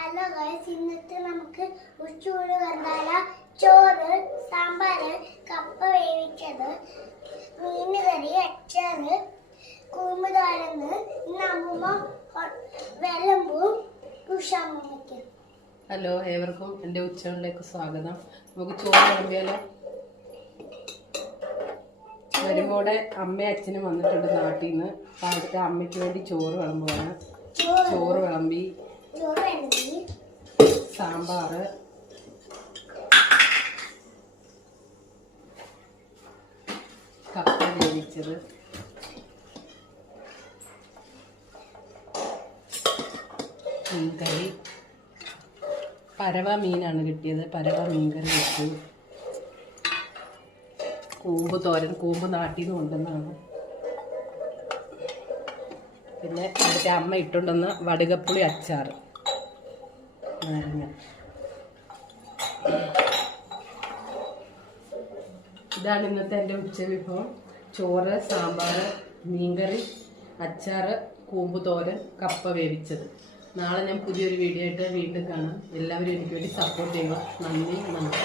Hello guys ഇന്നത്തെ നമുക്ക് ഉച്ചൂട് കണ്ടാല. ചോറ് സാമ്പാറ് കപ്പ വേവിച്ചത് മീൻ കറി അച്ചാറ് കൂമ്പുതാരന്ന് ഇന്ന് അമ്മൂമ്മ വിളമ്പും ഉഷാമ്മയ്ക്ക് ഹലോ ഏവർക്കും എന്റെ ഉച്ചകളിലേക്ക് സ്വാഗതം. നമുക്ക് ചോറ് വിളമ്പിയാലോ? വരുമ്പോടെ അമ്മയും അച്ഛനും വന്നിട്ടുണ്ട് നാട്ടിൽ നിന്ന് അവിടുത്തെ അമ്മയ്ക്ക് വേണ്ടി ചോറ് വിളമ്പുകയാണ് ചോറ് വിളമ്പി. ചോറ് വേണ്ടി സാമ്പാർ കപ്പ വേവിച്ചത്. മീൻകറി. പരവ മീനാണ് കിട്ടിയത്. പരവ മീൻകറി വെച്ചു. കൂമ്പ് തോരൻ കൂമ്പ് നാട്ടിൽ നിന്ന് കൊണ്ടുവന്നാണ് പിന്നെ എന്റെ അമ്മ ഇട്ടുണ്ടെന്ന വടുകപ്പുളി അച്ചാർ നാരങ്ങ ഇതാണ് ഇന്നത്തെ എന്റെ ഉച്ചവിഭവം. ചോറ് സാമ്പാർ മീൻകറി അച്ചാറ് കൂമ്പ് തോരൻ കപ്പ വേവിച്ചത്. നാളെ ഞാൻ പുതിയൊരു വീഡിയോ ആയിട്ട് വീണ്ടും കാണാം. എല്ലാവരും എനിക്ക് വേണ്ടി സപ്പോർട്ട് ചെയ്യുക. നന്ദി നന്ദി.